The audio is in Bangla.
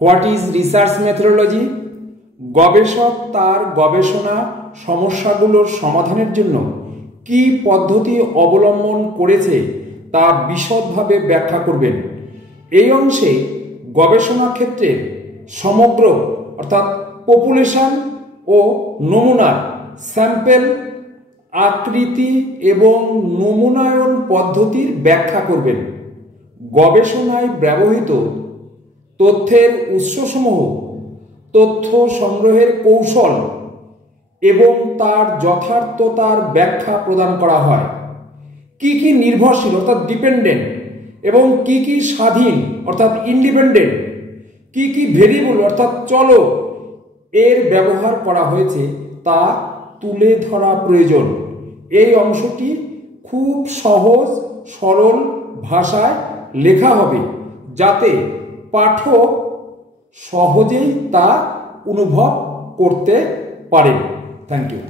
What is research methodology? গবেষক তার গবেষণা সমস্যাগুলোর সমাধানের জন্য কি পদ্ধতি অবলম্বন করেছে তা বিশদভাবে ব্যাখ্যা করবেন। এই অংশে গবেষণা ক্ষেত্রে সমগ্র অর্থাৎ পপুলেশন ও নমুনার স্যাম্পেল আকৃতি এবং নমুনায়ন পদ্ধতির ব্যাখ্যা করবেন। গবেষণায় ব্যবহৃত তথ্যের উৎসসমূহ, তথ্য সংগ্রহের কৌশল এবং তার যথার্থতার ব্যাখ্যা প্রদান করা হয়। কি কি নির্ভরশীল অর্থাৎ ডিপেন্ডেন্ট এবং কি কি স্বাধীন অর্থাৎ ইন্ডিপেন্ডেন্ট, কি কি ভেরিয়েবল অর্থাৎ চলক এর ব্যবহার করা হয়েছে তা তুলে ধরা প্রয়োজন। এই অংশটি খুব সহজ সরল ভাষায় লেখা হবে যাতে পাঠক সহজেই তা অনুভব করতে পারেন। Thank you.